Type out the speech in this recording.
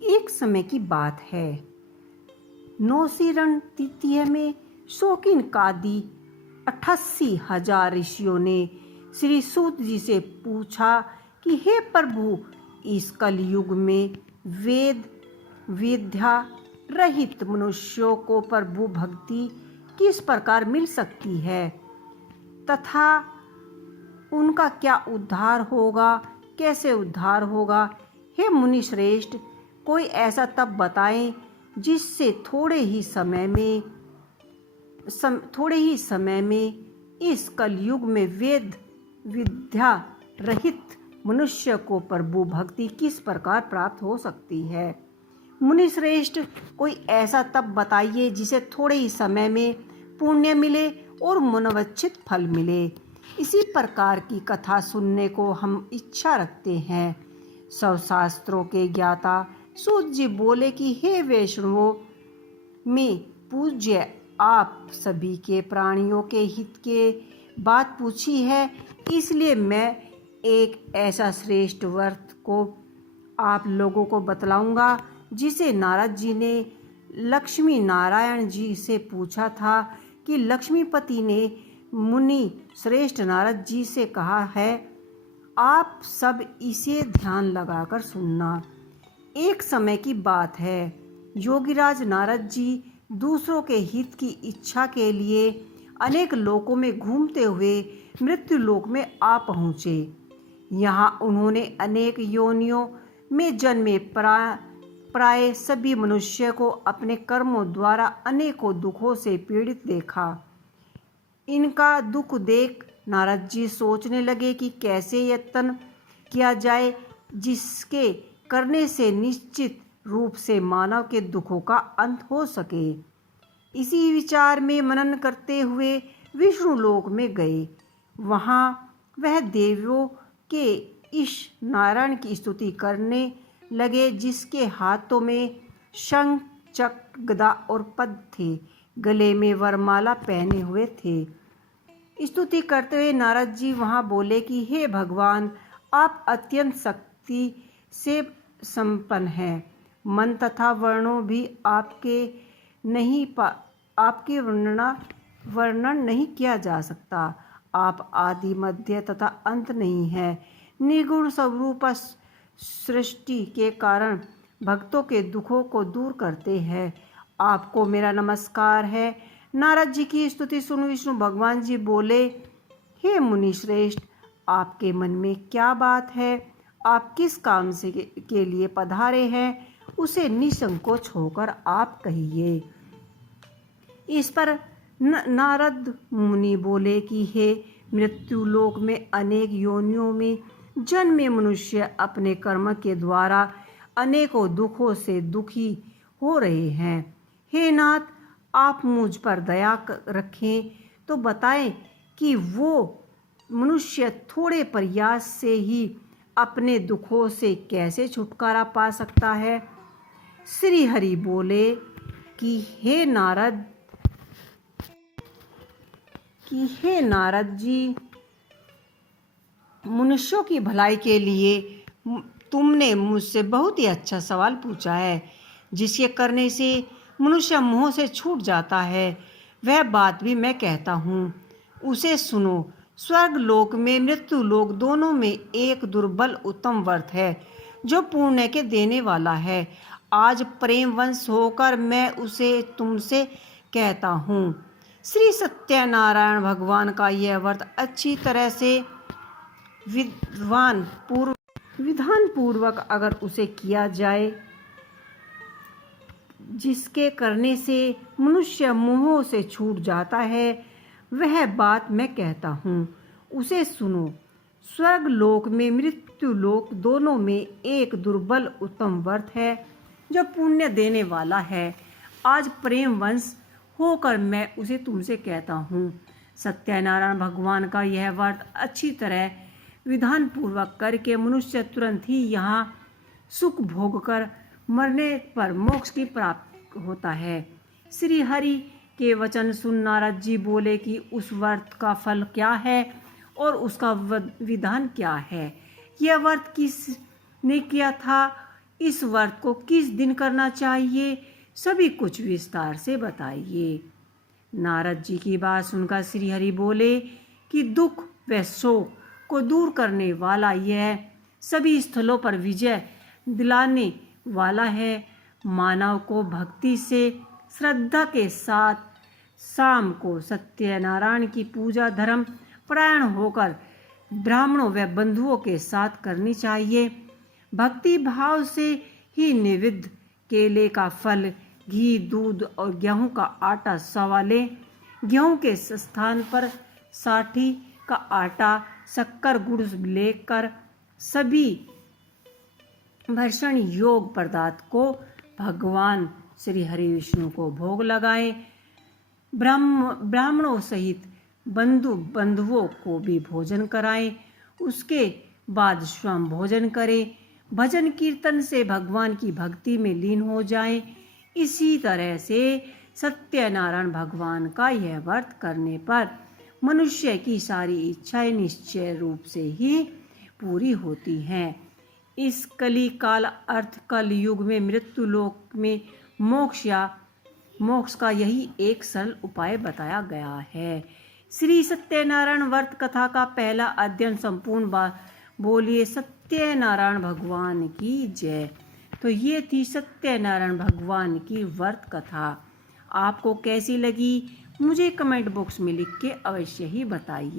एक समय की बात है, नौशीरण तृतीय में शौकीन कादी 88,000 ऋषियों ने श्री सूत जी से पूछा कि हे प्रभु, इस कलयुग में वेद विद्या रहित मनुष्यों को प्रभु भक्ति किस प्रकार मिल सकती है तथा उनका क्या उद्धार होगा, कैसे उद्धार होगा। हे मुनि श्रेष्ठ, कोई ऐसा तप बताएं जिससे थोड़े ही समय में इस कलयुग में वेद विद्या रहित मनुष्य को प्रभु भक्ति किस प्रकार प्राप्त हो सकती है। मुनि श्रेष्ठ, कोई ऐसा तप बताइए जिसे थोड़े ही समय में पुण्य मिले और मनोवांछित फल मिले। इसी प्रकार की कथा सुनने को हम इच्छा रखते हैं। सब शास्त्रों के ज्ञाता सूत जी बोले कि हे वैष्णवों में पूज्य, आप सभी के प्राणियों के हित के बात पूछी है, इसलिए मैं एक ऐसा श्रेष्ठ व्रत को आप लोगों को बतलाऊंगा जिसे नारद जी ने लक्ष्मी नारायण जी से पूछा था कि लक्ष्मीपति ने मुनि श्रेष्ठ नारद जी से कहा है, आप सब इसे ध्यान लगाकर सुनना। एक समय की बात है, योगीराज नारद जी दूसरों के हित की इच्छा के लिए अनेक लोकों में घूमते हुए मृत्यु लोक में आ पहुँचे। यहाँ उन्होंने अनेक योनियों में जन्मे प्राय सभी मनुष्य को अपने कर्मों द्वारा अनेकों दुखों से पीड़ित देखा। इनका दुख देख नारद जी सोचने लगे कि कैसे यत्न किया जाए जिसके करने से निश्चित रूप से मानव के दुखों का अंत हो सके। इसी विचार में मनन करते हुए विष्णु लोक में गए। वहाँ वह देवों के इस नारायण की स्तुति करने लगे, जिसके हाथों में शंख चक्र गदा और पद्म थे, गले में वरमाला पहने हुए थे। स्तुति करते हुए नारद जी वहाँ बोले कि हे भगवान, आप अत्यंत शक्ति से संपन्न हैं। मन तथा वर्णों भी आपके वर्णन नहीं किया जा सकता। आप आदि मध्य तथा अंत नहीं है। निर्गुण स्वरूप सृष्टि के कारण भक्तों के दुखों को दूर करते हैं। आपको मेरा नमस्कार है। नारद जी की स्तुति सुन विष्णु भगवान जी बोले, हे मुनि श्रेष्ठ, आपके मन में क्या बात है? आप किस काम से के लिए पधारे हैं, उसे निसंकोच होकर आप कहिए। इस पर नारद मुनि बोले कि हे मृत्यु लोक में अनेक योनियों में जन्मे मनुष्य अपने कर्म के द्वारा अनेकों दुखों से दुखी हो रहे हैं। हे नाथ, आप मुझ पर दया रखें तो बताएं कि वो मनुष्य थोड़े प्रयास से ही अपने दुखों से कैसे छुटकारा पा सकता है। श्री हरि बोले कि हे नारद जी, मनुष्यों की भलाई के लिए तुमने मुझसे बहुत ही अच्छा सवाल पूछा है, जिसके करने से मनुष्य मोह से छूट जाता है। वह बात भी मैं कहता हूँ, उसे सुनो। स्वर्ग लोक में मृत्यु लोक दोनों में एक दुर्बल उत्तम व्रत है जो पुण्य के देने वाला है। आज प्रेम वंश होकर मैं उसे तुमसे कहता हूँ। श्री सत्यनारायण भगवान का यह व्रत अच्छी तरह से विधान पूर्वक अगर उसे किया जाए, जिसके करने से मनुष्य मोह से छूट जाता है, वह बात मैं कहता हूँ, उसे सुनो। स्वर्ग लोक में मृत्यु लोक दोनों में एक दुर्बल उत्तम व्रत है जो पुण्य देने वाला है। आज प्रेम वंश होकर मैं उसे तुमसे कहता हूँ। सत्यनारायण भगवान का यह व्रत अच्छी तरह विधान पूर्वक करके मनुष्य तुरंत ही यहाँ सुख भोग कर मरने पर मोक्ष की प्राप्त होता है। श्री हरि के वचन सुन नारद जी बोले कि उस व्रत का फल क्या है और उसका विधान क्या है। यह व्रत किसने किया था, इस व्रत को किस दिन करना चाहिए, सभी कुछ विस्तार से बताइए। नारद जी की बात सुनकर श्री हरि बोले कि दुख व शोक को दूर करने वाला यह सभी स्थलों पर विजय दिलाने वाला है। मानव को भक्ति से श्रद्धा के साथ शाम को सत्यनारायण की पूजा धर्म परायण होकर ब्राह्मणों व बंधुओं के साथ करनी चाहिए। भक्ति भाव से ही निवेद केले का फल, घी, दूध और गेहूं का आटा सवा लें। गेहूं के स्थान पर साठी का आटा, शक्कर, गुड़ लेकर सभी भक्षण योग पदार्थ को भगवान श्री हरि विष्णु को भोग लगाएं। ब्राह्मणों सहित बंधुओं को भी भोजन कराएं। उसके बाद स्वयं भोजन करें। भजन कीर्तन से भगवान की भक्ति में लीन हो जाएं। इसी तरह से सत्यनारायण भगवान का यह व्रत करने पर मनुष्य की सारी इच्छाएं निश्चय रूप से ही पूरी होती हैं। इस कली काल अर्थ कल युग में मृत्यु लोक में मोक्ष का यही एक सरल उपाय बताया गया है। श्री सत्यनारायण व्रत कथा का पहला अध्ययन संपूर्ण बोलिए सत्यनारायण भगवान की जय। तो ये थी सत्यनारायण भगवान की व्रत कथा। आपको कैसी लगी मुझे कमेंट बॉक्स में लिख के अवश्य ही बताइए।